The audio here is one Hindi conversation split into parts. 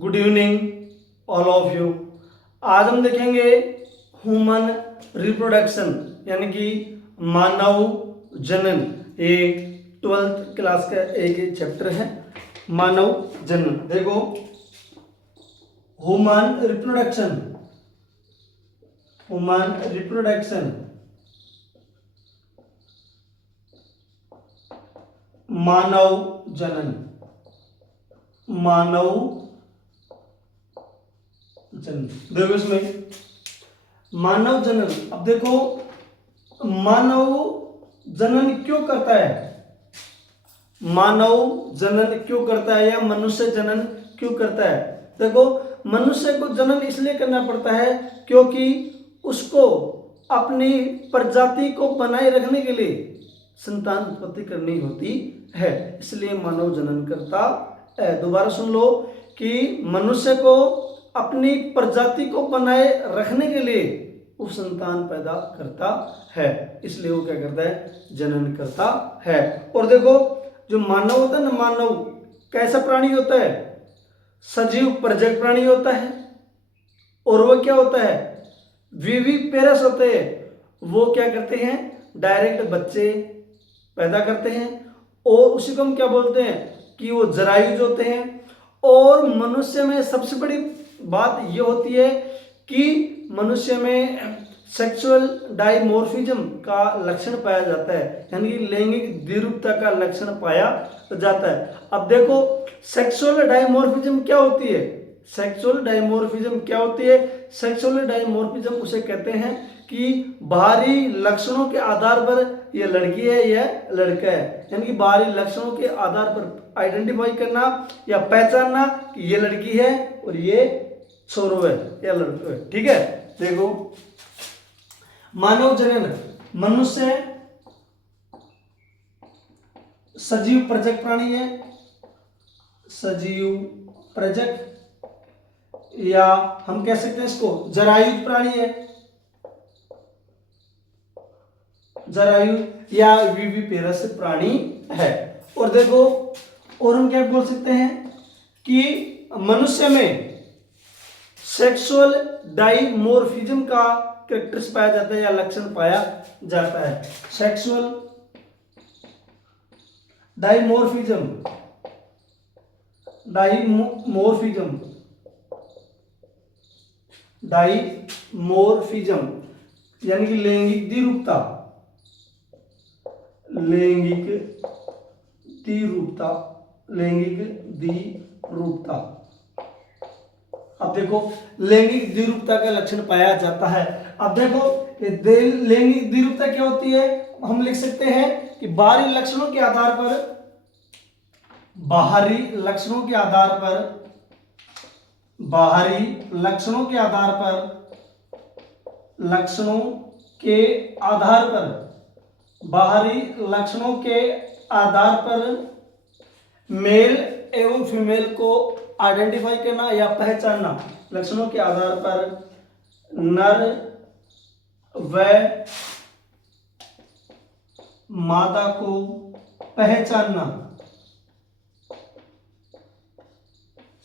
Good evening all of you. आज हम देखेंगे ह्यूमन रिप्रोडक्शन यानी कि मानव जनन। ये 12th क्लास का एक चैप्टर है मानव जनन। देखो ह्यूमन रिप्रोडक्शन, ह्यूमन रिप्रोडक्शन मानव जनन, मानव जनन। देखो इसमें मानव जनन। अब देखो मानव जनन क्यों करता है, मानव जनन क्यों करता है या मनुष्य जनन क्यों करता है। देखो मनुष्य को जनन इसलिए करना पड़ता है क्योंकि उसको अपनी प्रजाति को बनाए रखने के लिए संतान उत्पत्ति करनी होती है, इसलिए मानव जनन करता है। दोबारा सुन लो कि मनुष्य को अपनी प्रजाति को बनाए रखने के लिए वो संतान पैदा करता है, इसलिए वो क्या करता है, जनन करता है। और देखो जो मानव होता है ना, मानव कैसा प्राणी होता है, सजीव प्रजक प्राणी होता है। और वो क्या होता है, विविपेरस होते हैं। वो क्या करते हैं, डायरेक्ट बच्चे पैदा करते हैं और उसी को हम क्या बोलते हैं कि वो जरायुज होते हैं। और मनुष्य में सबसे बड़ी बात ये होती है कि मनुष्य में सेक्सुअल डाइमॉर्फिज्म का लक्षण पाया जाता है, यानी कि लैंगिक द्विरूपता का लक्षण पाया जाता है। अब देखो सेक्सुअल डाइमॉर्फिज्म क्या होती है, सेक्सुअल डाइमॉर्फिज्म क्या होती है। सेक्सुअल डाइमॉर्फिज्म उसे कहते हैं कि बाहरी लक्षणों के आधार पर यह लड़की है यह लड़का है, यानी कि बाहरी लक्षणों के आधार पर आइडेंटिफाई करना या पहचानना कि ये लड़की है और ये छोरो है या लड़का है। ठीक है। देखो मानव जनन, मनुष्य सजीव प्रजक प्राणी है, सजीव प्रजक या हम कह सकते हैं इसको जरायुज प्राणी है, जरायुज या विविपेरस प्राणी है। और देखो और हम क्या बोल सकते हैं कि मनुष्य में सेक्सुअल डाइमॉर्फिज्म का कैरेक्टर्स पाया जाता है या लक्षण पाया जाता है। सेक्सुअल डाइमॉर्फिज्म, डाइमॉर्फिज्म, डाइमॉर्फिज्म यानी कि लैंगिक द्विरूपता, लैंगिक द्विरूपता, लैंगिक द्विरूपता। अब देखो लैंगिक द्विरूपता का लक्षण पाया जाता है। अब देखो लैंगिक द्विरूपता क्या होती है, हम लिख सकते हैं कि बाहरी लक्षणों के आधार पर, बाहरी लक्षणों के आधार पर, बाहरी लक्षणों के आधार पर, लक्षणों के आधार पर, बाहरी लक्षणों के आधार पर मेल एवं फीमेल को आइडेंटिफाई करना या पहचानना। लक्षणों के आधार पर नर व मादा को पहचानना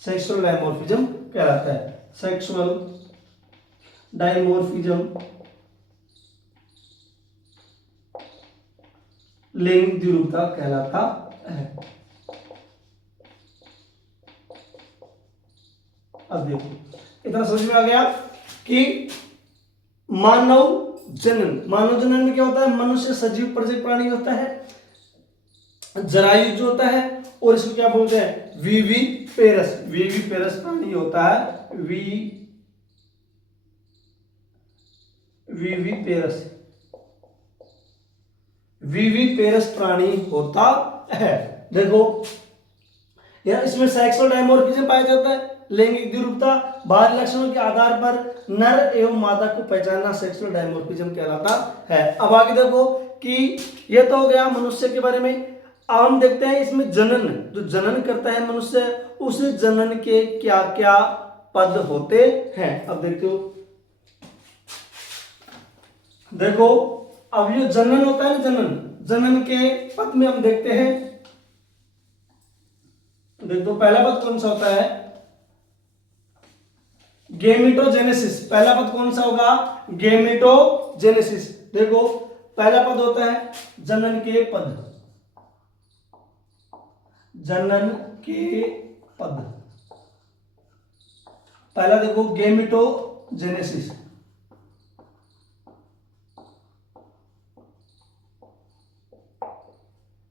सेक्सुअल डाइमॉर्फिज्म कहलाता है। सेक्सुअल डाइमॉर्फिज्म लैंगिक द्विरूपता कहलाता है। अब देखो इतना समझ में आ गया कि मानव जनन, मानव जनन में क्या होता है, मनुष्य सजीव प्रजक प्राणी होता है, जरायुज होता है और इसको क्या बोलते हैं, विविपेरस, विविपेरस प्राणी होता है, विविपेरस, विविपेरस प्राणी होता है। देखो यार इसमें सेक्सुअल डाइमॉर्फिज्म पाया जाता है, लैंगिक द्विरूपता, बाहरी लक्षणों के आधार पर नर एवं मादा को पहचानना सेक्सुअल डाइमॉर्फिज्म कहलाता है। अब आगे देखो कि यह तो हो गया मनुष्य के बारे में। अब हम देखते हैं इसमें जनन, जो जनन करता है मनुष्य, उस जनन के क्या क्या पद होते हैं। अब देखते हो, देखो अब ये जनन होता है ना, जनन, जनन के पद में हम देखते हैं। देखो पहला पद कौन सा होता है, गेमेटोजेनेसिस, पहला पद कौन सा होगा? गेमेटोजेनेसिस। देखो पहला पद होता है जनन के पद, जनन के पद। पहला देखो गेमेटोजेनेसिस,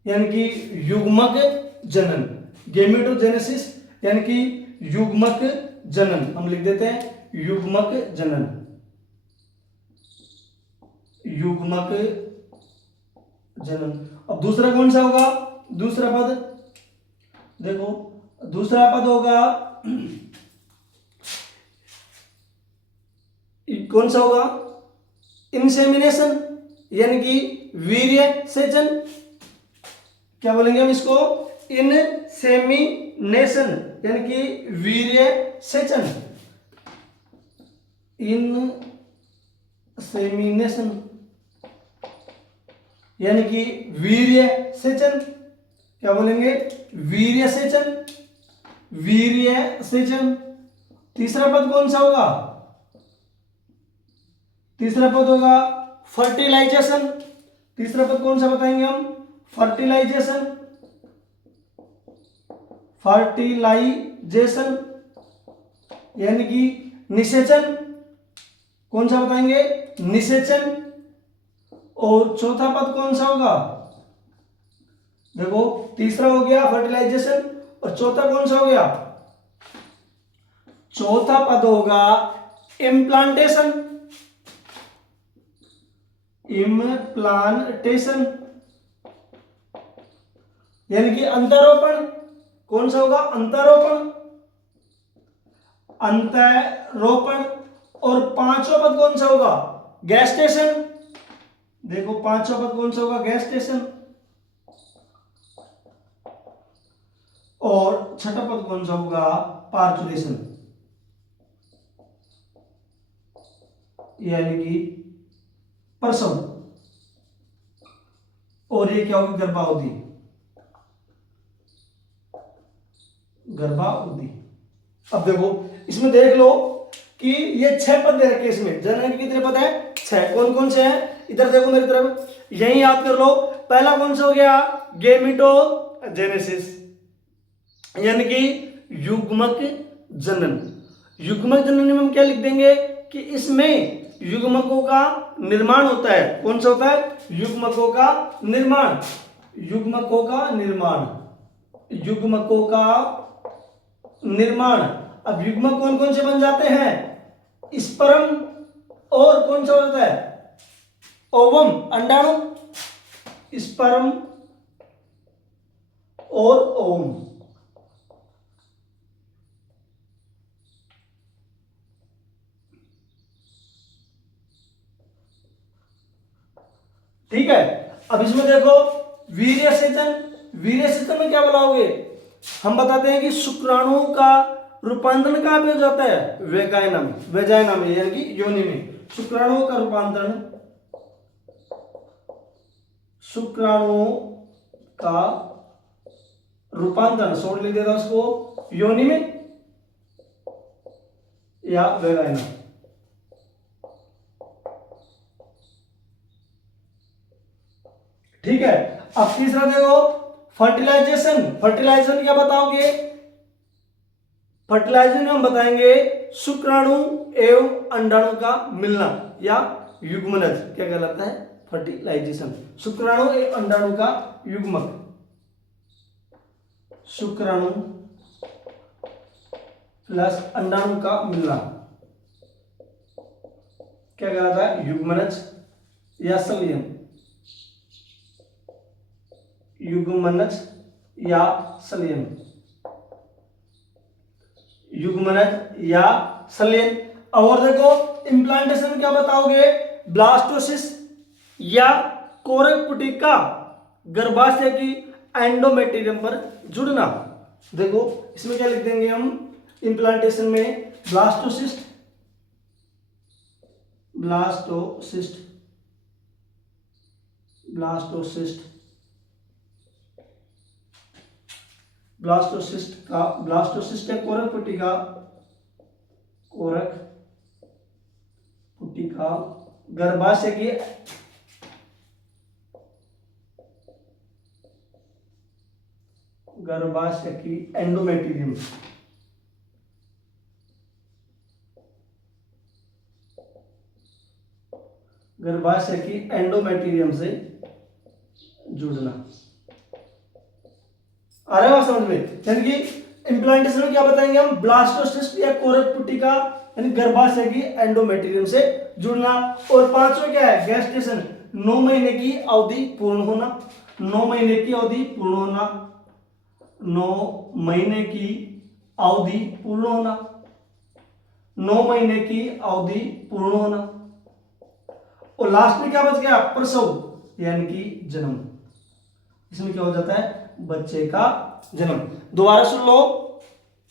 यानी कि युग्मक जनन। गेमेटोजेनेसिस यानी कि युग्मक जनन, हम लिख देते हैं युग्मक जनन, युग्मक जनन। अब दूसरा कौन सा होगा? दूसरा पद देखो, दूसरा पद होगा कौन सा होगा? इंसेमिनेशन, यानी कि वीर्य सेचन। क्या बोलेंगे हम इसको? इनसेमिनेशन, यानी कि वीर्य सेचन, इनसेमिनेशन यानी कि वीर्य सेचन। क्या बोलेंगे? वीर्य सेचन, वीर्य सेचन। तीसरा पद कौन सा होगा? तीसरा पद होगा फर्टिलाइजेशन। तीसरा पद कौन सा बताएंगे हम? फर्टिलाइजेशन, फर्टिलाइजेशन यानी कि निषेचन। कौन सा बताएंगे? निषेचन। और चौथा पद कौन सा होगा? देखो तीसरा हो गया फर्टिलाइजेशन, और चौथा कौन सा हो गया? चौथा पद होगा इम्प्लांटेशन, इम्प्लांटेशन यानी कि अंतरोपण। कौन सा होगा? अंतरोपण, अंतरोपण। और पांचवा पद कौन सा होगा? गैस्टेशन। देखो पांचवा पद कौन सा होगा? गैस्टेशन। और छठा पद कौन सा होगा? पार्चुलेशन, यानी कि प्रसव। और ये क्या होगी? गर्भावधि, गर्भावधि। अब देखो इसमें देख लो कि ये 6 पद दे रखे इसमें। जनन के कितने पद हैं? 6। कौन कौन से हैं? इधर देखो मेरी तरफ, यही याद कर लो। पहला कौन सा हो गया? गेमेटोजेनेसिस, यानी कि युग्मक जनन। युग्मक जनन में हम क्या लिख देंगे कि इसमें युग्मकों का निर्माण होता है। कौन सा होता है? युग्मकों का निर्माण, युग्मकों का निर्माण, युग्मकों का निर्माण। अब युग्मक कौन कौन से बन जाते हैं? स्पर्म, और कौन सा होता है? ओवम, अंडाणु। स्पर्म और ओवम। ठीक है। अब इसमें देखो वीर्य सेचन। वीर्य सेचन में क्या बोलाओगे? हम बताते हैं कि शुक्राणु का रूपांतरण कहां पे हो जाता है? वेजाइना में, वेजाइना में यानी कि योनि में। शुक्राणु का रूपांतरण, शुक्राणु का रूपांतरण सोड लिख देता उसको, योनि में या वेजाइना। ठीक है। अब तीसरा देखो फर्टिलाइजेशन। फर्टिलाइजेशन क्या बताओगे? फर्टिलाइजेशन में हम बताएंगे शुक्राणु एवं अंडाणु का मिलना या युग्मनज। क्या कहलाता है? फर्टिलाइजेशन। शुक्राणु एवं अंडाणु का युग्मक, शुक्राणु प्लस अंडाणु का मिलना क्या कहलाता है? युग्मनज या संलयन, युग्मनज या संलयन, युग्मनज या संलयन। और देखो इम्प्लांटेशन क्या बताओगे? ब्लास्टोसिस या कोरक पुटिका गर्भाशय की एंडोमेट्रियम पर जुड़ना। देखो इसमें क्या लिख देंगे हम? इम्प्लांटेशन में ब्लास्टोसिस्ट, ब्लास्टोसिस्ट, ब्लास्टोसिस्ट, ब्लास्टोसिस्ट का, ब्लास्टोसिस्ट है कोरक पुटिका, कोरक पुटिका, गर्भाशय की एंडोमेट्रियम, गर्भाशय की एंडोमेट्रियम से जुड़ना। आ रहा है बात समझ में? यानी कि इम्प्लांटेशन में क्या बताएंगे हम, ब्लास्टोसिस्ट या कोरक पुटिका यानी गर्भाशय की एंडोमेट्रियम से जुड़ना। और पांचवा क्या है, गेस्टेशन, 9 महीने की अवधि पूर्ण होना, 9 महीने की अवधि पूर्ण होना, 9 महीने की अवधि पूर्ण होना, 9 महीने की अवधि पूर्ण होना। और लास्ट में क्या बच गया, प्रसव यानी कि जन्म। इसमें क्या हो जाता है, बच्चे का जन्म। दोबारा सुन लो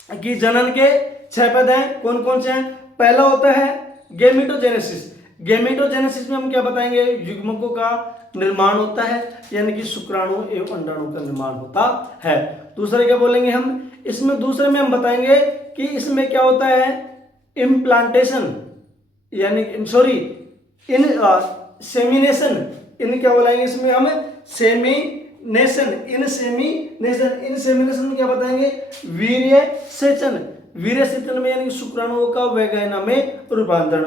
कि जनन के 6 पद हैं, कौन कौन से हैं। पहला होता है गेमेटोजेनेसिस। गेमेटोजेनेसिस में हम क्या बताएंगे, युग्मकों का निर्माण होता है, यानी कि शुक्राणु एवं अंडाणु का निर्माण होता है। दूसरे क्या बोलेंगे हम, इसमें दूसरे में हम बताएंगे कि इसमें क्या होता है, इम्प्लांटेशन यानी सॉरी इन सेमिनेशन, इन क्या बोलेंगे इसमें हम, सेमिनेशन, इनसेमिनेशन में क्या बताएंगे, वीर्य सेचन, वीर्य सेचन में यानी शुक्राणुओं का वैगैना में रूपांतरण।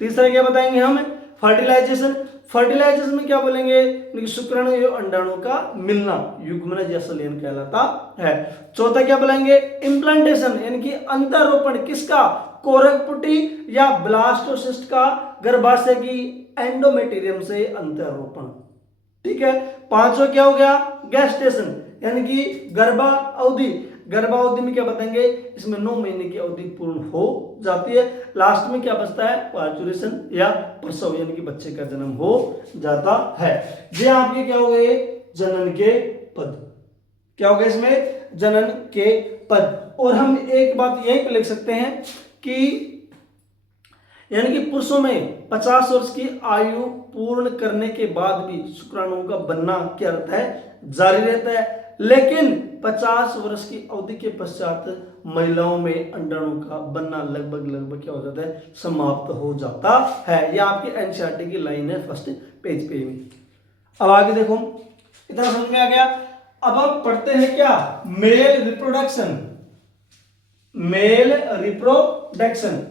तीसरा क्या बताएंगे हम, फर्टिलाइजेशन, फर्टिलाइजेशन में क्या बोलेंगे, शुक्राणु एवं अंडाणु का मिलना, युग्मनज या संलयन कहलाता है। चौथा क्या बोलेंगे, इम्प्लांटेशन यानी कि अंतरोपण, किसका, कोरकपुटी या ब्लास्टोसिस्ट का गर्भाशय की एंडोमेट्रियम से अंतरोपण। ठीक है। पांचवा क्या हो गया, गेस्टेशन यानी कि गर्भा अवधि, गर्भा अवधि में क्या बताएंगे, इसमें 9 महीने की अवधि पूर्ण हो जाती है। लास्ट में क्या बचता है, पार्चुरेशन या प्रसव यानी कि बच्चे का जन्म हो जाता है। ये आपके क्या हो गए, जनन के पद। क्या हो गया इसमें, जनन के पद। और हम एक बात यहीं पे लिख सकते हैं कि यानी कि पुरुषों में 50 वर्ष की आयु पूर्ण करने के बाद भी शुक्राणुओं का बनना क्या रहता है, जारी रहता है। लेकिन 50 वर्ष की अवधि के पश्चात महिलाओं में अंडाणु का बनना लगभग क्या हो जाता है, समाप्त हो जाता है। यह आपकी एनसीईआरटी की लाइन है फर्स्ट पेज पे। अब आगे देखो, इतना समझ में आ गया। अब हम पढ़ते हैं क्या, मेल रिप्रोडक्शन, मेल रिप्रोडक्शन।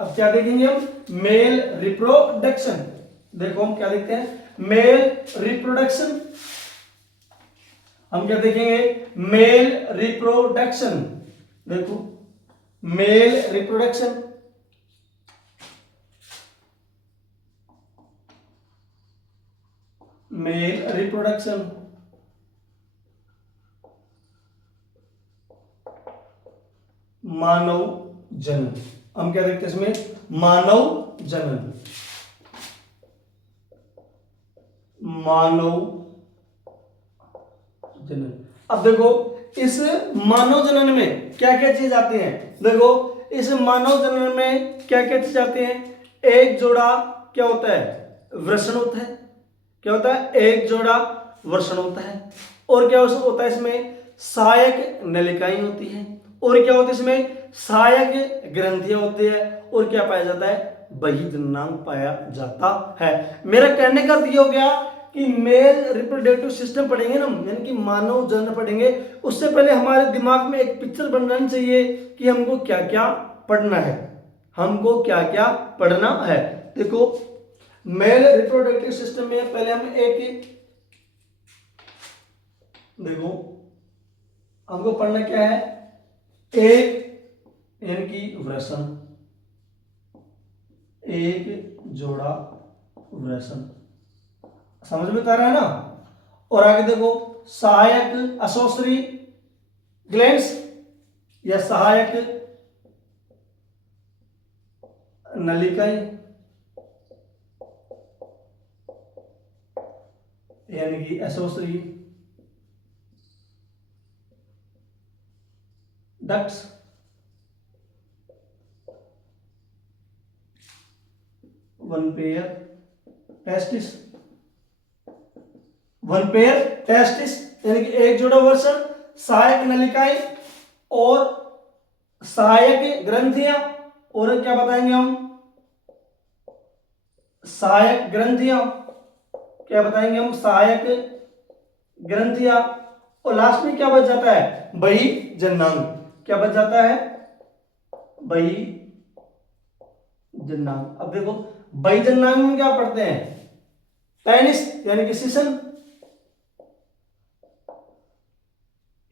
अब क्या देखेंगे हम, मेल रिप्रोडक्शन। देखो हम क्या देखते हैं, मेल रिप्रोडक्शन। हम क्या देखेंगे, मेल रिप्रोडक्शन। देखो मेल रिप्रोडक्शन, मेल रिप्रोडक्शन, मानव जनन। हम क्या देखते हैं इसमें, मानव जनन, मानव जनन। अब देखो इस मानव जनन में क्या क्या चीज आती है, देखो इस मानव जनन में क्या क्या चीज आती है। एक जोड़ा क्या होता है, वृषण होता है। क्या होता है, एक जोड़ा वृषण होता है। और क्या होता है इसमें, सहायक नलिकाएं होती हैं। और क्या होता है इसमें, सहायक ग्रंथियां होती है। और क्या पाया जाता है, बहिर्जननांग पाया जाता है। मेरा कहने का अर्थ ये हो गया कि मेल रिप्रोडक्टिव सिस्टम पढ़ेंगे ना, यानी कि मानव जनन पढ़ेंगे, उससे पहले हमारे दिमाग में एक पिक्चर बन जानी चाहिए कि हमको क्या क्या पढ़ना है, हमको क्या क्या पढ़ना है। देखो मेल रिप्रोडक्टिव सिस्टम में पहले हम एक, देखो हमको पढ़ना क्या है, एक यानी कि वृषण, एक जोड़ा वृषण, समझ में आ रहा है ना। और आगे देखो सहायक असोसरी ग्लैंड्स या सहायक नलिकाएं, यानी कि accessory ducts, one pair testis, one pair testis यानी कि एक जोड़ा वृषण, सहायक नलिकाएं और सहायक ग्रंथियां और क्या बताएंगे हम, सहायक ग्रंथियां, क्या बताएंगे हम, सहायक ग्रंथियां। और लास्ट में क्या बच जाता है, बही जन्नांग। क्या बच जाता है, बही जन्नांग। अब देखो बही जन्नांग में क्या पढ़ते हैं, पेनिस यानी कि शिशन,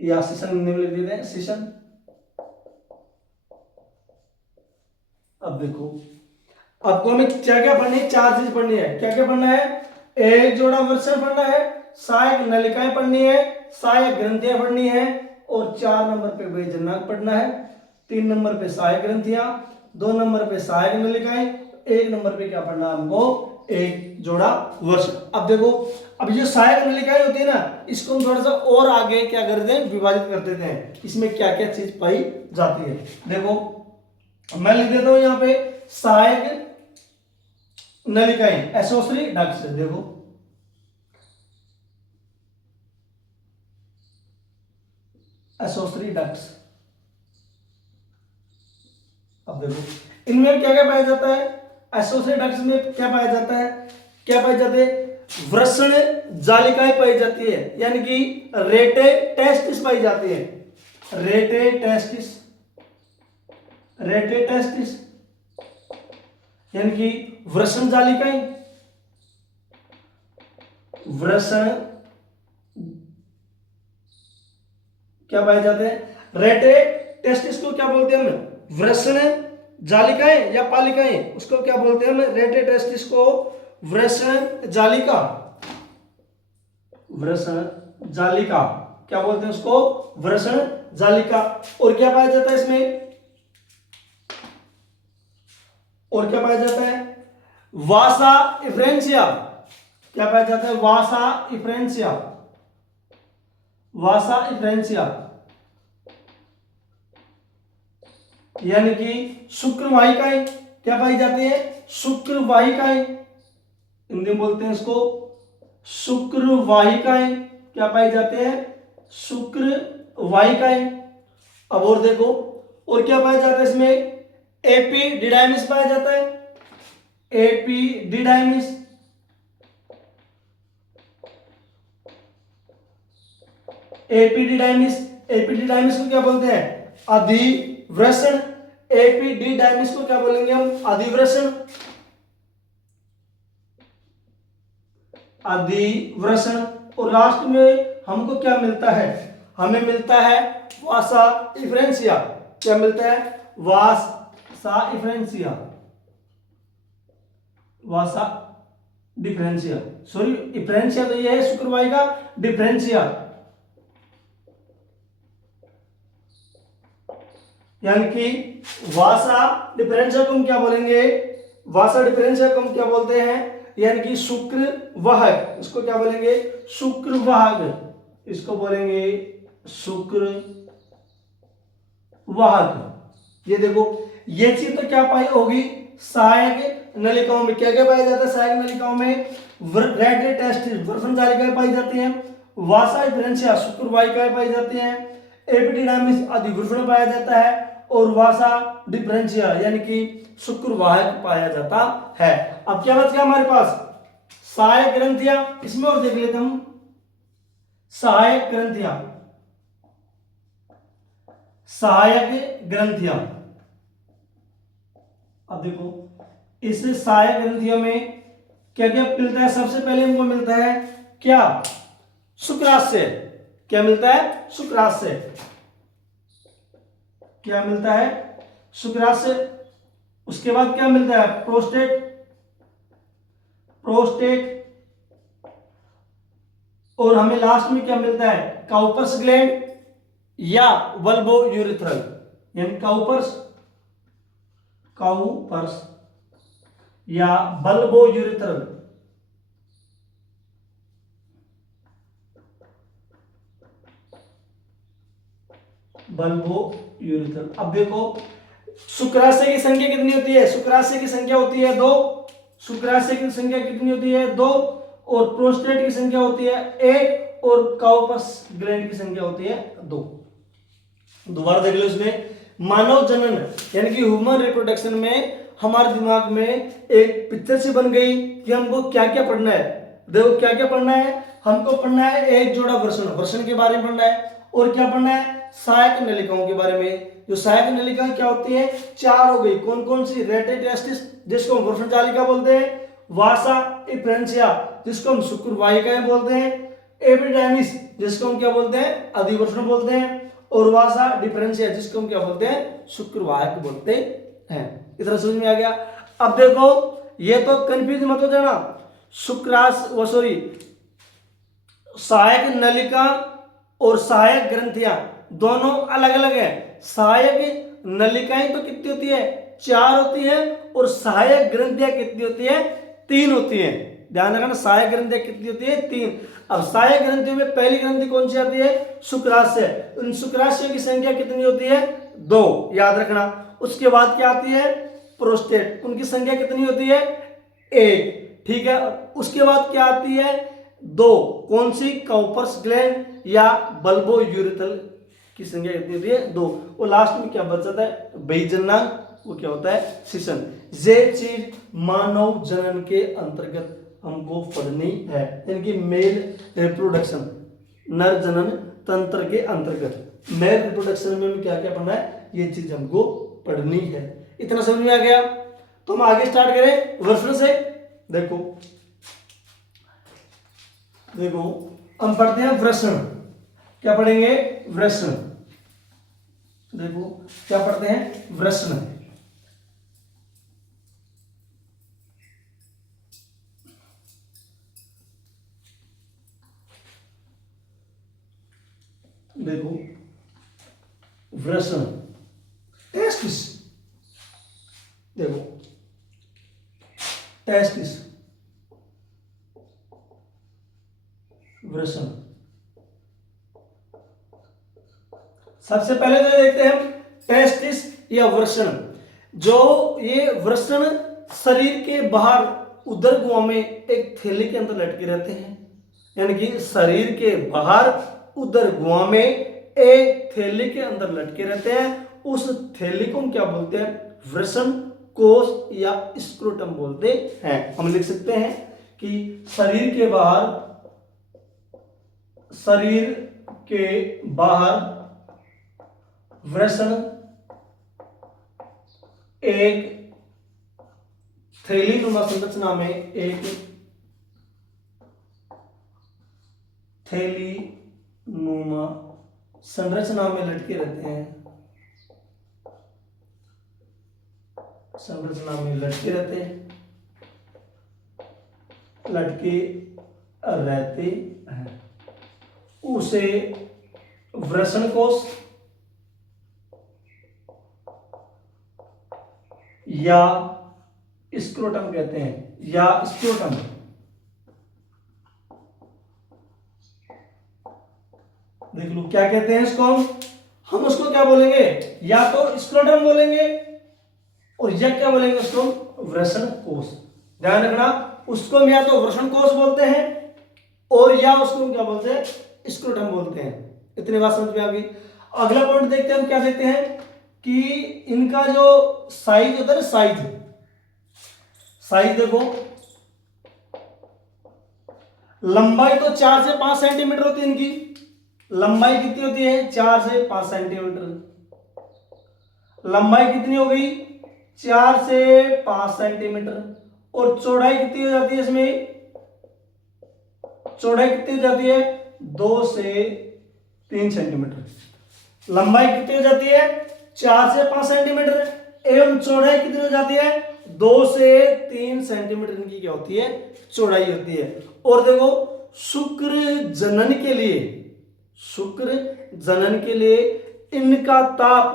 या शिशन लिख देते हैं, शिशन। अब देखो आपको हमें क्या क्या पढ़नी है, चार चीज पढ़नी है। क्या क्या पढ़ना है, एक जोड़ा वर्षण पढ़ना है, सहायक नलिकाएं पढ़नी है, सहायक ग्रंथियां पढ़नी है, और 4 नंबर पे बही जन्नांग पढ़ना है, 3 नंबर पे सहायक ग्रंथियां, 2 नंबर पे सहायक नलिकाएं, 1 नंबर पे क्या पढ़ना है हमको, एक जोड़ा वर्षण। अब देखो अब जो सहायक नलिकाएं होती है ना, इसको हम थोड़ा सा और आगे क्या करते हैं, विभाजित कर देते हैं, इसमें क्या क्या चीज पाई जाती है। देखो मैं लिख देता हूं यहां पे सहायक नलिकाएं, एसोसरी डक्ट्स। देखो एसोसरी डक्ट्स। अब देखो इनमें क्या क्या पाया जाता है, एसोसरी डक्ट्स में क्या पाया जाता है, क्या पाए जाते हैं, वृषण जालिकाएं पाई जाती है, यानी कि रेटे टेस्टिस पाई जाती है, रेटे टेस्टिस, रेटे टेस्टिस यानी कि वृषण जालिकाएं, वृषण क्या पाए जाते हैं, रेटे टेस्टिस को क्या बोलते हैं हम, वृषण जालिकाएं या पालिकाएं, उसको क्या बोलते हैं हम, रेटे टेस्टिस को वृषण जालिका, वृषण जालिका क्या बोलते हैं उसको, वृषण जालिका। और क्या पाया जाता है इसमें, और क्या पाया जाता है, वासा इफ्रेंसिया, क्या पाया जाता है, वासा इफ्रेंसिया, वासा इफ्रेंसिया यानी कि शुक्रवाहिकाएं क्या पाई जाती है, शुक्रवाहिकाएं, हिंदी में बोलते हैं इसको शुक्रवाहिकाएं, क्या पाई जाते हैं, शुक्रवाहिकाएं। अब और देखो और क्या पाया जाता है इसमें, एपीडिडाइमिस पाया जाता है, एपीडिडाइमिस, एपीडिडाइमिस, एपीडिडाइमिस को क्या बोलते हैं, अधिवृषण, एपीडिडाइमिस को क्या बोलेंगे हम, अधिवृषण, अधिवृषण। और लास्ट में हमको क्या मिलता है, हमें मिलता है वासा इफ्रेंसिया, क्या मिलता है, वासा इफ्रेंसिया, वासा डिफरेंशिया, सॉरी इफ्रेंसिया तो ये है शुक्रवाहिका, डिफरेंशिया यानी कि वासा डिफरेंशिया को हम क्या बोलेंगे, वासा डिफरेंशिया को हम क्या बोलते हैं, यानी कि शुक्र वाहक, इसको क्या बोलेंगे, शुक्र वाहक, इसको बोलेंगे शुक्र वाहक। ये देखो ये चीज तो क्या पाई होगी, सहायक नलिकाओं में क्या क्या पाया जाता है, सहायक नलिकाओं में रेटे टेस्टिस वृषण जालिकाएं पाई जाती हैं, वासा डिफरेंशिया शुक्रवाहिकाएं पाई जाती हैं, एपिडिडाइमिस अधिवृषण पाया जाता है, और वासा डिफरेंशिया यानी कि शुक्रवाहक पाया जाता है। अब क्या बच गया हमारे पास, सहायक ग्रंथियां, इसमें और देख लेते हम, सहायक ग्रंथियां, सहायक ग्रंथियां। अब देखो इस सहायक ग्रंथियों में क्या क्या मिलता है, सबसे पहले हमको मिलता है क्या, शुक्राशय, क्या मिलता है, शुक्राशय, क्या मिलता है, शुक्राशय। उसके बाद क्या मिलता है, प्रोस्टेट, प्रोस्टेट। और हमें लास्ट में क्या मिलता है, काउपर्स ग्लैंड या वल्बो यूरिथ्रल, यानी काउपर्स, काउपर्स या बल्बो यूरिथ्रल, बल्बो यूरिथ्रल। अब देखो शुक्राशय की संख्या कितनी होती है, शुक्राशय की संख्या होती है 2, शुक्राशय की संख्या कितनी होती है 2, और प्रोस्टेट की संख्या होती है 1, और काउपर्स ग्लैंड की संख्या होती है 2। दोबारा देख लो इसमें, मानव जनन यानी कि ह्यूमन रिप्रोडक्शन में हमारे दिमाग में एक पिक्चर सी बन गई कि हमको क्या क्या पढ़ना है। देखो क्या क्या पढ़ना है, हमको पढ़ना है एक जोड़ा वृषण, वृषण के बारे में पढ़ना है, और क्या पढ़ना है सहायक नलिकाओं के बारे में। जो सहायक नलिकाएं क्या होती है, चार हो गई। कौन कौन सी, रेटिटेस्टिस जिसको हम वृषण जालिका बोलते हैं, वासा इफ्रेंसिया जिसको हम शुक्रवाहिकाएं बोलते हैं, एपिडेमिस जिसको हम क्या बोलते हैं अधिवृषण बोलते हैं, और वासा डिफरेंशिया जिसको हम क्या बोलते हैं शुक्रवाहक बोलते हैं। इतना समझ में आ गया। अब देखो ये तो कंफ्यूज मत हो जाना, शुक्रास वो सॉरी सहायक नलिका और सहायक ग्रंथियां दोनों अलग अलग है। सहायक नलिकाएं तो कितनी होती है, चार होती है, और सहायक ग्रंथियां कितनी होती है, तीन होती है। ध्यान रखना सहायक ग्रंथियां कितनी होती है, तीन। अब सहायक ग्रंथियों में पहली ग्रंथि कौन सी आती है, शुक्राशय। उन शुक्राशयों की संख्या कितनी होती है, दो, याद रखना। उसके बाद क्या आती है, प्रोस्टेट, उनकी संख्या कितनी होती है, एक, ठीक है। उसके बाद क्या आती है, दो, कौन सी, काउपर्स ग्लैंड या बल्बो यूरिथल की संख्या कितनी होती है, दो। और लास्ट में क्या बच जाता है, बहिर्जननांग, वो क्या होता है, शिशन। ये चीज मानव जनन के अंतर्गत हमको पढ़नी है, यानी कि मेल रिप्रोडक्शन, नर जनन तंत्र के अंतर्गत मेल रिप्रोडक्शन में क्या क्या पढ़ना है, ये चीज हमको पढ़नी है। इतना समझ में आ गया। तो हम आगे स्टार्ट करें वृषण से। देखो देखो हम पढ़ते हैं वृषण। क्या पढ़ेंगे, वृषण। देखो क्या पढ़ते हैं, वृषण। देखो वृषण, टेस्टिस, देखो टेस्टिस, वृषण। सबसे पहले तो देखते हैं हम टेस्टिस या वृषण। जो ये वृषण शरीर के बाहर उदर गुहा में एक थैली के अंदर लटके रहते हैं, यानी कि शरीर के बाहर उदर गुहा में एक थैली के अंदर लटके रहते हैं। उस थैली को हम क्या बोलते हैं, वृषण कोश या स्क्रोटम बोलते हैं। हम लिख सकते हैं कि शरीर के बाहर वृषण एक थैली नुमा संरचना में, एक थैली नुमा संरचना में लटके रहते हैं, संरचना में लटके रहते हैं, लटके रहते हैं। उसे वृषण कोश या स्क्रोटम कहते हैं, या स्क्रोटम। देख लो क्या कहते हैं इसको, हम उसको क्या बोलेंगे, या तो स्क्रोटम बोलेंगे, और या क्या बोलेंगे उसको, वृषण कोश। ध्यान रखना, उसको हम या तो वृषण कोश बोलते हैं, और या उसको हम क्या बोलते हैं, स्क्रोटम बोलते हैं। इतनी बात समझ में आ गई। अगला पॉइंट देखते हैं हम, क्या देखते हैं कि इनका जो साइज होता है ना, साइज देखो, लंबाई तो 4 से 5 सेंटीमीटर होती है इनकी। लंबाई कितनी होती है, 4 से 5 सेंटीमीटर। लंबाई कितनी हो गई, 4 से 5 सेंटीमीटर। और चौड़ाई कितनी हो जाती है इसमें, चौड़ाई कितनी हो जाती है, 2 से 3 सेंटीमीटर। लंबाई कितनी हो जाती है, 4 से 5 सेंटीमीटर, एवं चौड़ाई कितनी हो जाती है, 2 से 3 सेंटीमीटर इनकी क्या होती है, चौड़ाई होती है। और देखो शुक्र जनन के लिए इनका ताप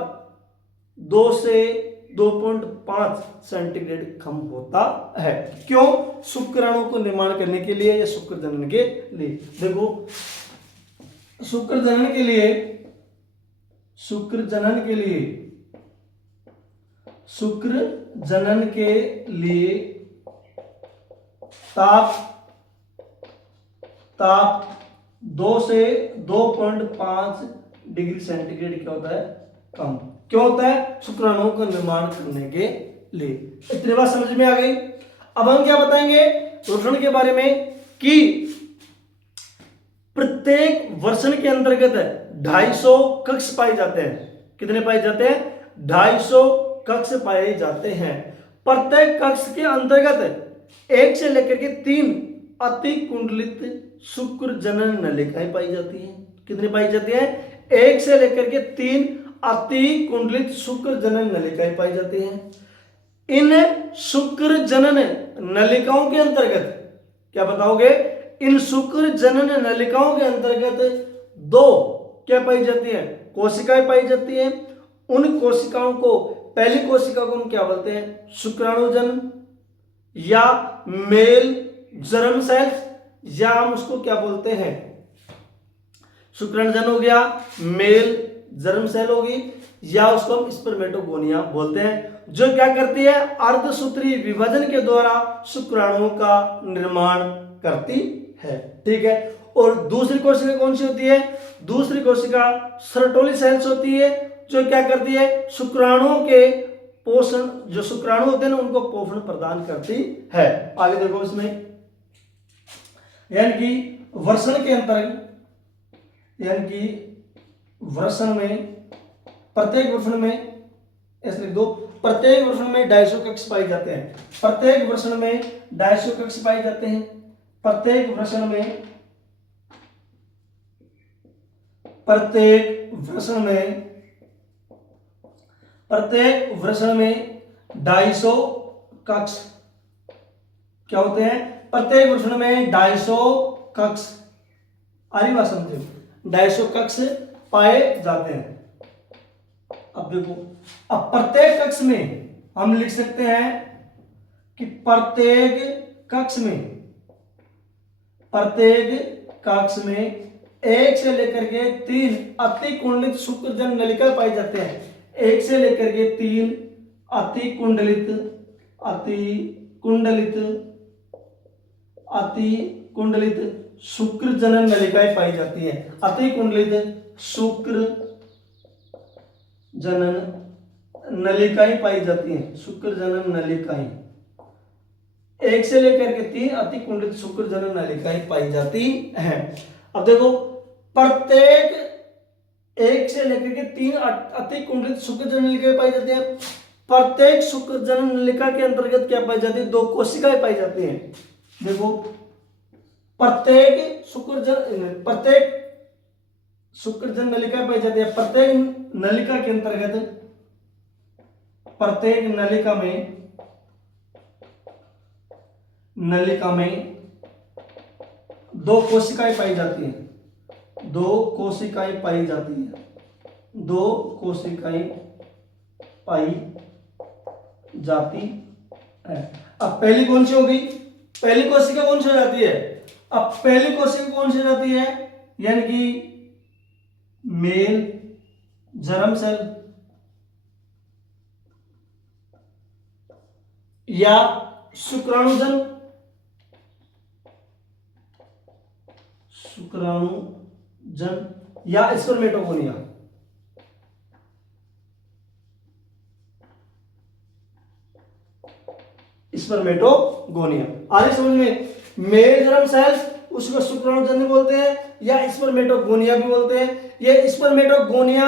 2 से 2.5 सेंटीग्रेड कम होता है। क्यों, शुक्राणु को निर्माण करने के लिए या शुक्र जनन के लिए। देखो शुक्र जनन के लिए ताप 2 से 2.5 डिग्री सेंटीग्रेड क्या होता है, कम। क्यों होता है? शुक्राणुओं का निर्माण करने के लिए। इतनी बात समझ में आ गई। अब हम क्या बताएंगे वर्षण के बारे में कि प्रत्येक वर्षण के अंतर्गत 250 कक्ष पाए जाते हैं। कितने पाए जाते हैं? 250 कक्ष पाए जाते हैं। प्रत्येक कक्ष के अंतर्गत 1 से लेकर के 3 अति कुंडलित शुक्र जनन नलिकाएं पाई जाती हैं। कितनी पाई जाती है? 1 से लेकर के 3 अति कुंडलित शुक्र जनन नलिकाएं पाई जाती हैं। इन शुक्र जनन नलिकाओं के अंतर्गत क्या बताओगे? इन शुक्र जनन नलिकाओं के अंतर्गत 2 क्या पाई जाती है? कोशिकाएं पाई जाती हैं। उन कोशिकाओं को, पहली कोशिका को हम क्या बोलते हैं? शुक्राणुजन या मेल जर्म सेल्स, या हम उसको क्या बोलते हैं? शुक्राणुजन हो गया, मेल जर्म सेल होगी, या उसको हम स्पर्मेटोगोनिया बोलते हैं, जो क्या करती है? अर्धसूत्री विभाजन के द्वारा शुक्राणुओं का निर्माण करती है। ठीक है। और दूसरी कोशिका कौन सी होती है? दूसरी कोशिका सर्टोली सेल्स होती है, जो क्या करती है? शुक्राणुओं के पोषण, जो शुक्राणु होते हैं ना, उनको पोषण प्रदान करती है। आगे देखो इसमें, यानी कि वर्षण के अंतर्गत, यानी कि वर्षण में, प्रत्येक वर्षण में, ऐसे लिख दो, प्रत्येक वर्षण में 250 कक्ष पाए जाते हैं। प्रत्येक वर्षण में 250 कक्ष पाए जाते हैं। प्रत्येक वर्षण में, प्रत्येक वर्षण में, प्रत्येक वर्षण में 250 कक्ष क्या होते हैं? प्रत्येक वर्षण में 250 कक्ष, आरी बात समझो, 250 कक्ष पाए जाते हैं। अब देखो, अब प्रत्येक कक्ष में हम लिख सकते हैं कि प्रत्येक कक्ष में, प्रत्येक कक्ष में 1 से लेकर के 3 अति कुंडलित शुक्रजन नलिका पाए जाते हैं। 1 से लेकर के 3 अति कुंडलित, अति कुंडलित, अति कुंडलित शुक्र जनन नलिकाएं पाई जाती हैं। अति कुंडलित शुक्र जनन नलिकाएं पाई जाती हैं। शुक्र जनन नलिकाएं 1 से लेकर के 3 अति कुंडलित शुक्र जनन नलिकाएं पाई जाती हैं। अब देखो, प्रत्येक 1 से लेकर के 3 अति कुंडलित शुक्र जनन नलिकाएं पाई जाती हैं। प्रत्येक शुक्र जनन नलिका के अंतर्गत क्या पाई जाती है? 2 कोशिकाएं पाई जाती हैं। देखो, प्रत्येक शुक्रजन नलिका पाई जाती है। प्रत्येक नलिका के अंतर्गत, प्रत्येक नलिका में 2 कोशिकाएं पाई जाती हैं। 2 कोशिकाएं पाई जाती हैं। 2 कोशिकाएं पाई जाती है। अब पहली कौन सी होगी? पहली कोशिका कौन सी हो जाती है? अब पहली कोशिका कौन सी हो जाती है? यानी कि मेल जर्म सेल या शुक्राणुजन, शुक्राणुजन या स्पर्मेटोगोनिया। स्पर्मेटोगोनिया आगे समझ में? मेल जर्म सेल्स उसको शुक्राणुजन्य बोलते हैं या स्पर्मेटोगोनिया भी बोलते हैं। ये स्पर्मेटोगोनिया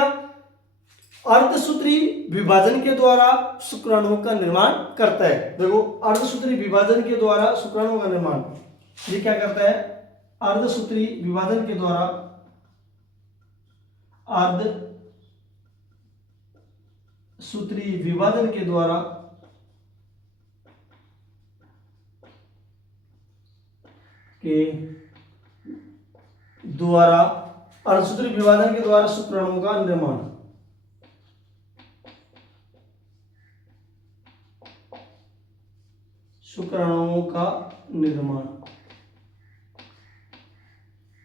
अर्धसूत्री विभाजन के द्वारा शुक्राणुओं का निर्माण करता है। देखो, अर्धसूत्री विभाजन के द्वारा शुक्राणुओं का निर्माण ये क्या करता है? अर्धसूत्री विभाजन के द्वारा, अर्धसूत्री विभाजन के द्वारा अर्धसूत्री विभाजन के द्वारा शुक्राणुओं का निर्माण। शुक्राणुओं का निर्माण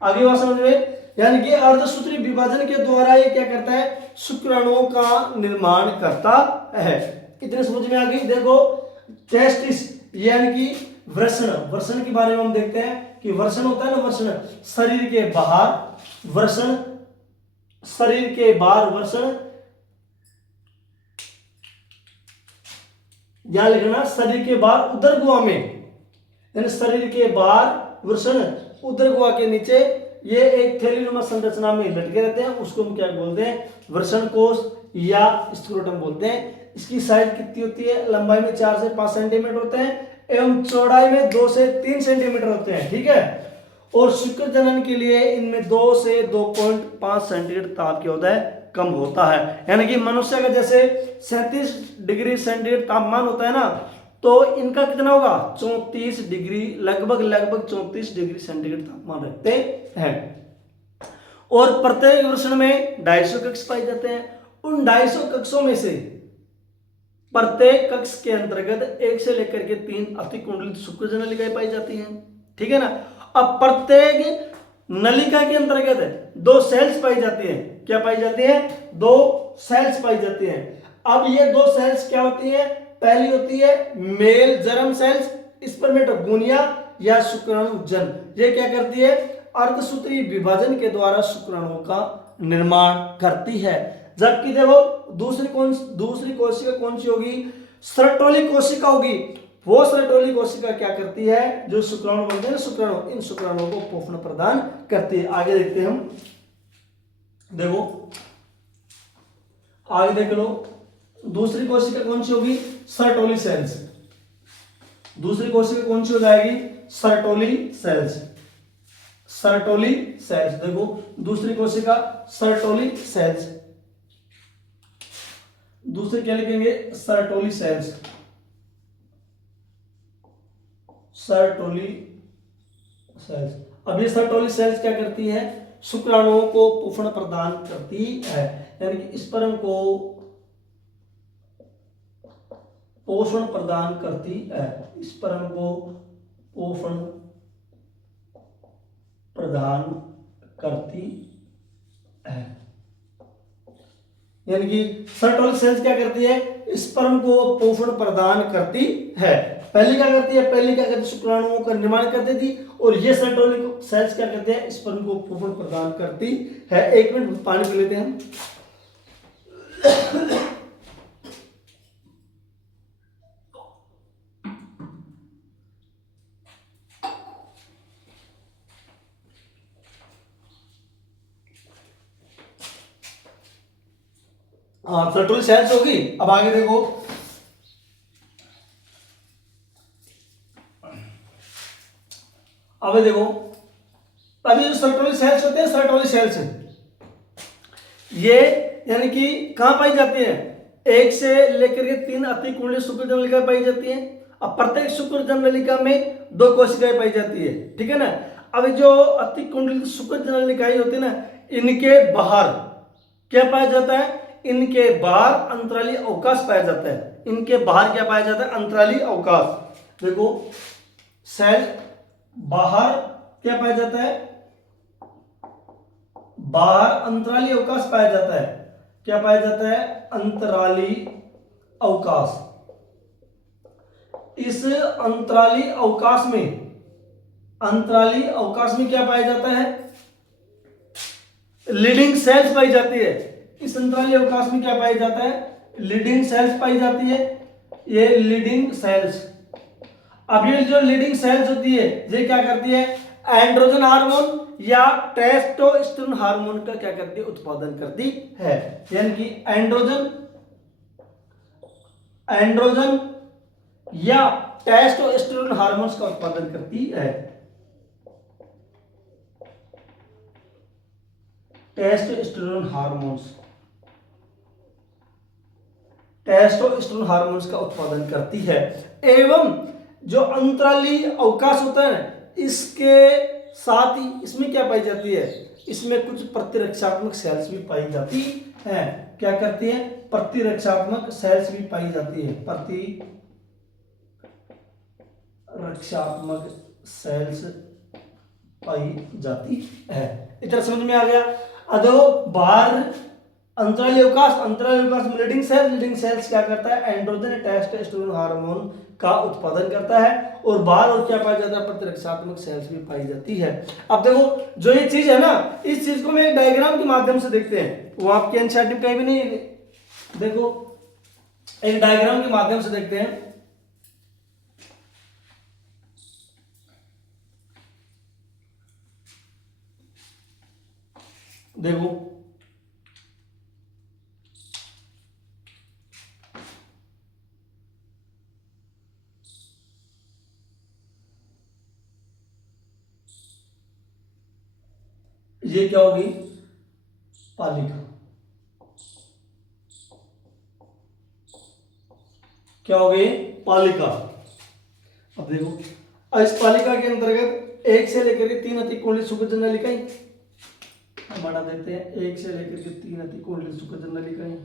आगे बात समझ में? यानी कि अर्धसूत्री विभाजन के द्वारा ये क्या करता है? शुक्राणुओं का निर्माण करता है। इतने समझ में आ गई। देखो, टेस्टिस यानी कि वृषण, वृषण के बारे में हम देखते हैं कि वृषण होता है ना, वृषण शरीर के बाहर, वृषण शरीर के बाहर, वृषण यहां लिखना शरीर के बाहर उदर गुहा में, यानी शरीर के बाहर वृषण उदर गुहा के नीचे ये एक थैलीनुमा संरचना में लटके रहते हैं, उसको हम क्या बोलते हैं, वृषण कोश या स्क्रोटम बोलते हैं। इसकी साइज कितनी होती है, लंबाई में 4 से 5 सेंटीमीटर होते हैं एवं चौड़ाई में 2 से 3 सेंटीमीटर होते हैं, ठीक है। और शुक्र जनन के लिए इनमें 2 से 2.5 सेंटीमीटर ताप क्या होता है, कम होता है। यानी कि मनुष्य का जैसे 37 डिग्री सेंटीग्रेड तापमान होता है ना, तो इनका कितना होगा, 34 डिग्री, लगभग 34 डिग्री सेंटीग्रेड तापमान रखते हैं। और प्रत्येक वृषण में 250 कक्ष पाए जाते हैं। उन 250 कक्षों में से प्रत्येक कक्ष के अंतर्गत 1 से लेकर के 3 अतिकुंडलित शुक्र नलिकाएं पाई जाती हैं, ठीक है ना। अब प्रत्येक नलिका के अंतर्गत 2 सेल्स पाई जाती हैं। क्या पाई जाती है, 2 सेल्स पाई जाती हैं। अब ये 2 सेल्स क्या होती है, पहली होती है मेल जर्म सेल्स, स्पर्मेटोगोनिया या शुक्राणु जन। ये क्या करती है, अर्धसूत्री विभाजन के द्वारा शुक्राणुओं का निर्माण करती है। जबकि देखो दूसरी कोशिका कौन सी होगी, सर्टोली कोशिका होगी। वो सर्टोली कोशिका क्या करती है, जो शुक्राणु बनते हैं शुक्राणु, इन शुक्राणुओं को पोषण प्रदान करती है। आगे देखते हैं हम, देखो आगे देख लो, दूसरी कोशिका कौन सी होगी, सर्टोली सेल्स। दूसरी कोशिका कौन सी हो जाएगी, सर्टोली सेल्स। सर्टोली सेल्स, देखो दूसरी कोशिका सर्टोली सेल्स, दूसरे क्या लिखेंगे, सर्टोली सेल्स। Sertoli cells. अब ये सर्टोली सेल्स क्या करती है, शुक्राणुओं को पोषण प्रदान करती है, यानी कि स्पर्म को पोषण प्रदान करती है, स्पर्म को पोषण प्रदान करती है। यानी कि सर्टोली सेल्स क्या करती है, स्पर्म को पोषण प्रदान करती है। पहली क्या करती है, पहली क्या करती है, शुक्राणुओं का निर्माण करती थी, और ये सर्टोली सेल्स क्या करते हैं, स्पर्म को पोषण प्रदान करती है। 1 मिनट पानी पी लेते हैं। सर्टोली सेल्स होगी। अब आगे देखो, अब देखो, अभी जो सर्टोली सेल्स होते हैं, सर्टोली सेल्स ये यानी कि कहां पाई जाती है, 1 से लेकर के 3 अतिकुंडलित शुक्र नलिकाएं पाई जाती है। अब प्रत्येक शुक्र नलिका में 2 कोशिकाएं पाई जाती है, ठीक है ना। अब जो अतिकुंडलित शुक्र नलिकाएं होती है ना, इनके बाहर क्या पाया जाता है, इनके बाहर अंतराली अवकाश पाया जाता है। इनके बाहर क्या पाया जाता है, अंतराली अवकाश। देखो सेल बाहर क्या पाया जाता है, बाहर अंतराली अवकाश पाया जाता है। क्या पाया जाता है, अंतराली अवकाश। इस अंतराली अवकाश में क्या पाया जाता है, लीडिंग सेल्स पाई जाती है। इस अंतराली अवकाश में क्या पाया जाता है, लीडिंग सेल्स पाई जाती है, ये लीडिंग सेल्स। अब ये जो लीडिंग सेल्स होती है, ये क्या करती है, एंड्रोजन हार्मोन या टेस्टोस्टेरोन हार्मोन का क्या करती है, उत्पादन करती है। यानी कि एंड्रोजन या टेस्टोस्टेरोन हार्मोन्स का उत्पादन करती है। टेस्टोस्टेरोन हार्मोन्स का उत्पादन करती है। एवं जो अंतराली अवकाश होता है, इसके साथ ही इसमें क्या पाई जाती है, इसमें कुछ प्रतिरक्षात्मक सेल्स भी पाई जाती है। क्या करती है, प्रतिरक्षात्मक सेल्स भी पाई जाती है। प्रतिरक्षात्मक सेल्स पाई जाती है। इतना समझ में आ गया। अदो बाहर अंतराली अवकाश में लीडिंग सेल्स क्या करता है, एंड्रोजन टेस्टोस्टेरोन हार्मोन का उत्पादन करता है। और बाहर और क्या पाया जाता है, प्रतिरक्षात्मक सेल्स भी पाई जाती है। अब देखो जो ये चीज है ना, इस चीज को मैं एक डायग्राम के माध्यम से देखते हैं, वो आपके एनसीईआरटी कहीं भी नहीं। देखो एक डायग्राम के माध्यम से देखते हैं। देखो ये क्या होगी, पालिका। क्या हो गई, पालिका। अब देखो, अब इस पालिका के अंतर्गत 1 से लेकर के 3 अतिकोणीय सुकृत नलिकाएं हम बढ़ा देते हैं। 1 से लेकर के 3 अतिकोणीय सुकृत नलिकाएं,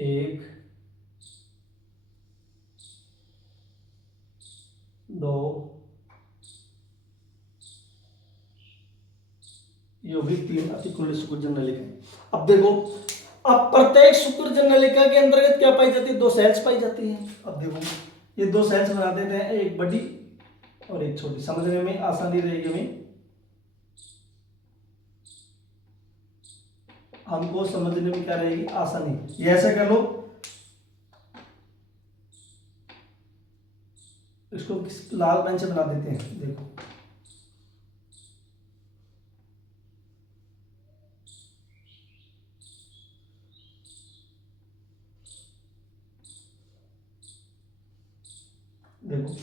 1 2 ये होगी 3 अतिकोणीय सुकृत नलिकाएं। अब देखो, अब प्रत्येक सुकृत नलिका के अंतर्गत क्या पाई जाती है, 2 सेल्स पाई जाती हैं। अब देखो ये 2 सेल्स बना देते हैं, एक बड़ी और एक छोटी, समझने में आसानी रहेगी हमें, हमको समझने में क्या रहेगी, आसानी। ये ऐसा कर लो, इसको लाल पेन से बना देते हैं। देखो देखो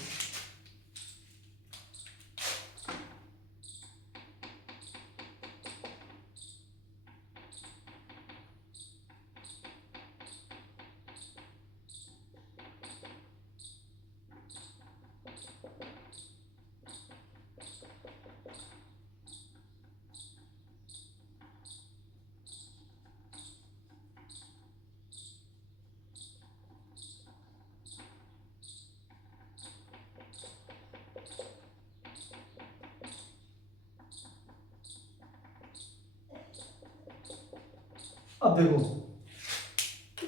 अब देखो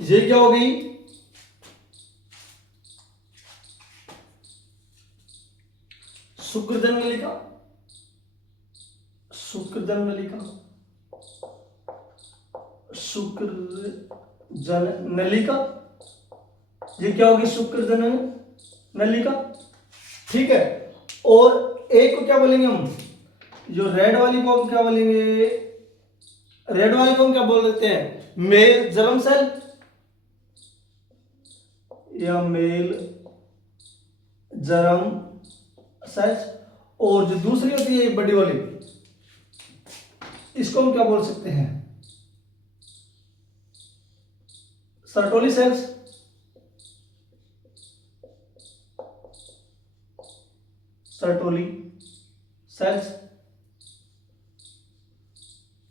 ये क्या हो गई, शुक्रजन नलिका, शुक्रजन नलिका, शुक्रजन नलिका, ये क्या होगी, शुक्रजन नलिका। ठीक है, और एक को क्या बोलेंगे हम, जो रेड वाली को हम क्या बोलेंगे, रेड वाले को हम क्या बोल देते हैं, मेल जर्म सेल या मेल जर्म सेल्स। और जो दूसरी होती है बड़ी वाली, इसको हम क्या बोल सकते हैं, सर्टोली सेल्स। Sertoli cells.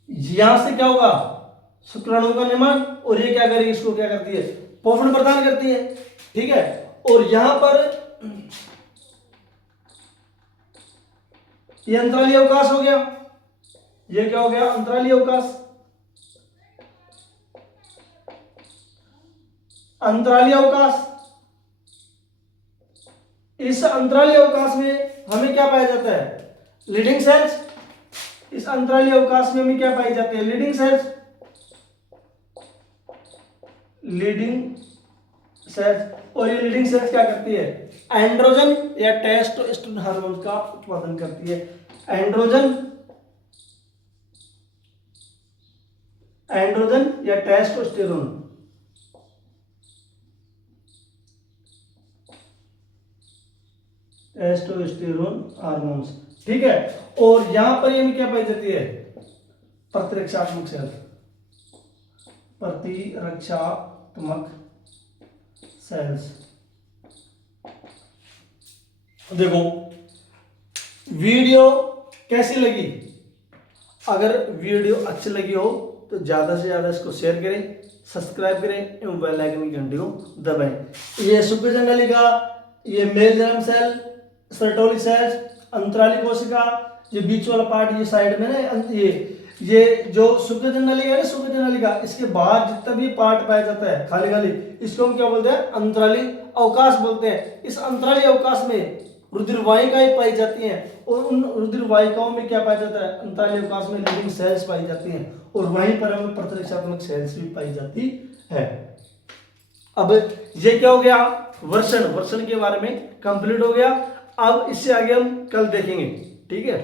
यहां से क्या होगा, शुक्राणुओं का निर्माण, और ये क्या करेगी, इसको क्या करती है, पोषण प्रदान करती है। ठीक है, और यहां पर ये अंतरालीय अवकाश हो गया, ये क्या हो गया, अंतरालीय अवकाश। अंतरालीय अवकाश, इस अंतरालीय अवकाश में हमें क्या पाया जाता है, लीडिंग सेल्स। इस अंतरालीय अवकाश में हमें क्या पाई जाती है, लीडिंग सेल्स, लीडिंग सेल्स। और ये लीडिंग सेल्स क्या करती है, एंड्रोजन या टेस्टोस्टेरोन हार्मोन का उत्पादन करती है। एंड्रोजन, एंड्रोजन या टेस्टोस्टेरोन, टेस्टोस्टेरोन हार्मोन्स। ठीक है, और यहां पर ये क्या पाई जाती है, प्रतिरक्षात्मक सेल, प्रतिरक्षात्मक सेल्स। देखो वीडियो कैसी लगी, अगर वीडियो अच्छी लगी हो तो ज्यादा से ज्यादा इसको शेयर करें, सब्सक्राइब करें एवं बेल आइकन की घंटी को दबाएं। ये शुक्रजन नलिका, ये male germ cell, Sertoli cells, अंतराली कोशिका, ये बीच वाला पार्ट, ये साइड में ना, ये जो शुक्रजन नलिका है ना, शुक्रजन नलिका, इसके बाहर जितना भी पार्ट पाया जाता है खाली खाली, इसको हम क्या बोलते हैं, अंतराली अवकाश बोलते हैं। इस अंतराली अवकाश में रुधिर वाहिकाएं पाई जाती हैं, और उन रुधिर वाहिकाओं में क्या पाया जाता है, अंतराली अवकाश में लीडिंग सेल्स पाई जाती हैं, और वहीं पर हमें प्रतिरक्षात्मक सेल्स भी पाई जाती है। अब ये क्या हो गया, वर्षण, वर्षण के बारे में कंप्लीट हो गया। अब इससे आगे हम कल देखेंगे। ठीक है।